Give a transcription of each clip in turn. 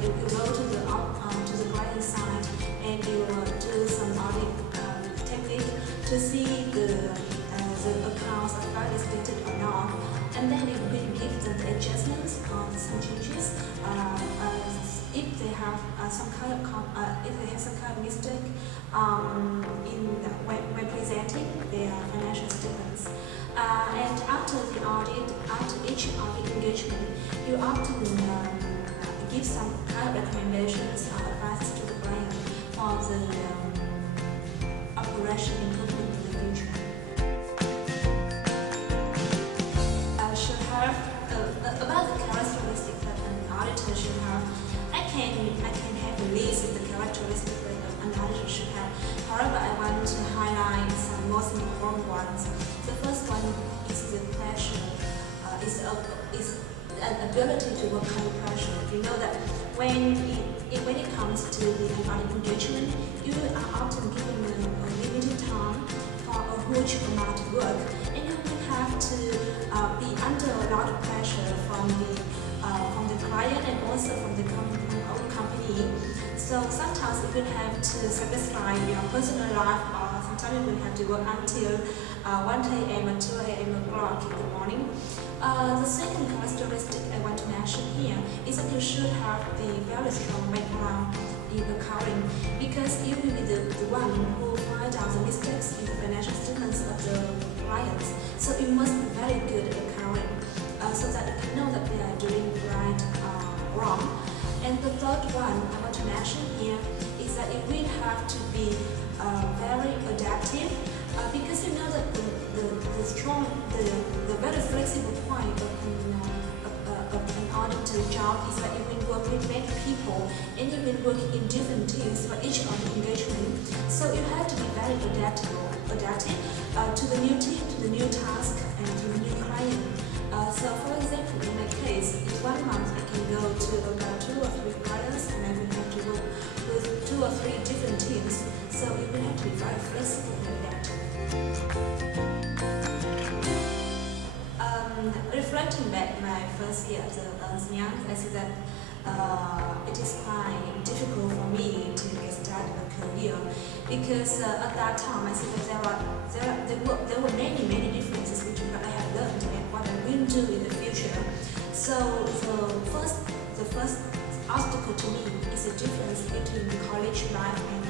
that you go to the client side and you do some audit technique to see the accounts are validly stated or not, and then you will give them the adjustments or some changes if they have some kind of mistake when presenting their financial statements. And after the audit, after each audit engagement, you often give some kind of recommendations or advice to the client for the operation improvement in the future. Should have about the characteristics that an auditor should have. I can have a list of the characteristics that an auditor should have. However, I want to highlight some most important ones. The first one is the pressure. Is an ability to work under pressure. You know that when it comes to the audit engagement, you are often given a limited time for a huge amount of work, and you will have to be under a lot of pressure from the client and also from the own company. So sometimes you will have to satisfy your personal life, or sometimes you will have to work until 1 a.m. or 2 a.m. o'clock in the morning. The second characteristic I want to mention here is that you should have the very strong background in accounting, because you will be the one who finds out the mistakes in the financial statements of the clients. So you must be very good at accounting so that you can know that they are doing right or wrong. And the third one I want to mention here is that you will have to be very adaptive, because you know that the very flexible point of an auditor job is that you will work with many people and you will work in different teams for each of the engagement. So you have to be very adaptive to the new team, to the new task, and to the new client. So for example, in my case, in 1 month I can go to about 2 or 3 clients, and I will have to work with 2 or 3 different teams. So you will have to be very flexible and adaptive. Reflecting back my first year as young, I see that it is quite difficult for me to get started a career, because at that time I see that there were many differences between what I have learned and what I will do in the future. So the first obstacle to me is the difference between the college life and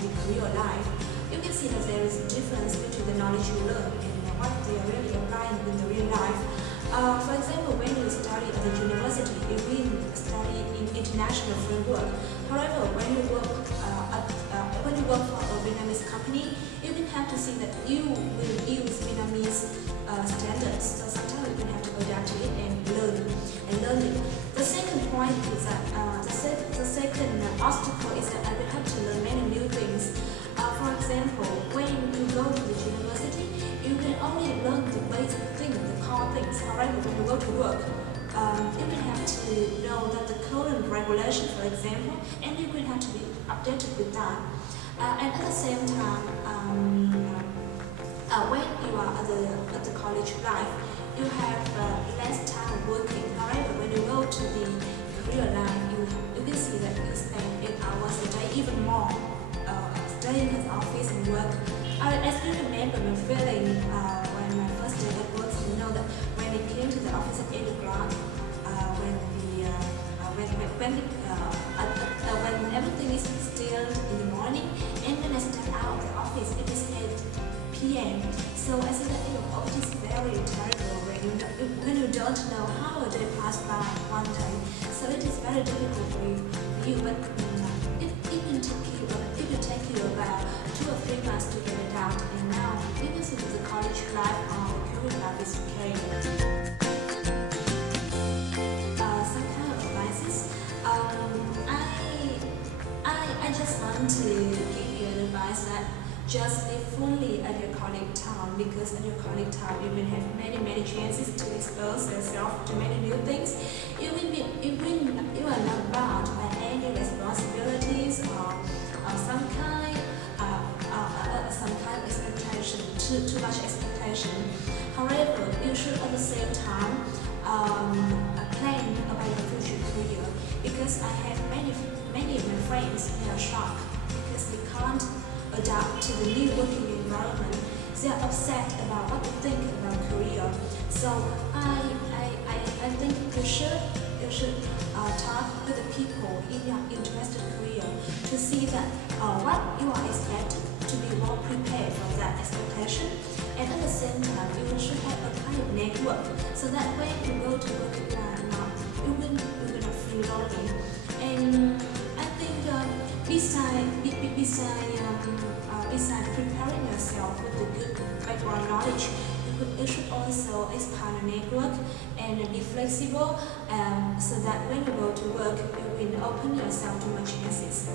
the career life. You can see that there is a difference between the knowledge you learn and what they are really applying in the real life. For example, when you study at the university, you will study in international framework. However, when you work for a Vietnamese company, you will have to see that you will use Vietnamese standards. So sometimes you will have to adapt to it and learn it. The second point is that the second obstacle is that I will have to learn many new things. For example, when you go to the university, you can only learn the basic things, the core things. However, when you go to work, you will have to know that the current regulation, for example, and you will have to be updated with that. And at the same time, when you are at the college life, you have less time working. However, when you go to the career life, you can see that you spend 8 hours a day, even more, staying in the office and work. I still remember my feeling when my first day at work. You know that when we came to the office at 8 o'clock, when everything is still in the morning, and when I step out of the office, it is 8 p.m. So I see that it is very terrible when you don't know how a day passed by one day. So it is very difficult for you, but it will take you about 2 or 3 months to get it out, and now you can see that the college life or the career life is okay. Some kind of advices. I just want to give you an advice that just live fully at your college time, because at your college time you will have many chances to expose yourself to many new things. You are not bound by any responsibilities or some kind of expectation, too much expectation. However, you should at the same time plan about your future career. So I think you should talk with the people in your interested career to see that what you are expected to be well prepared for that expectation. And at the same time, you should have a kind of network so that when you go to work, you will not feel lonely. And I think besides preparing yourself with the good background knowledge, you should also expand your network and be flexible so that when you go to work, you will open yourself to more chances.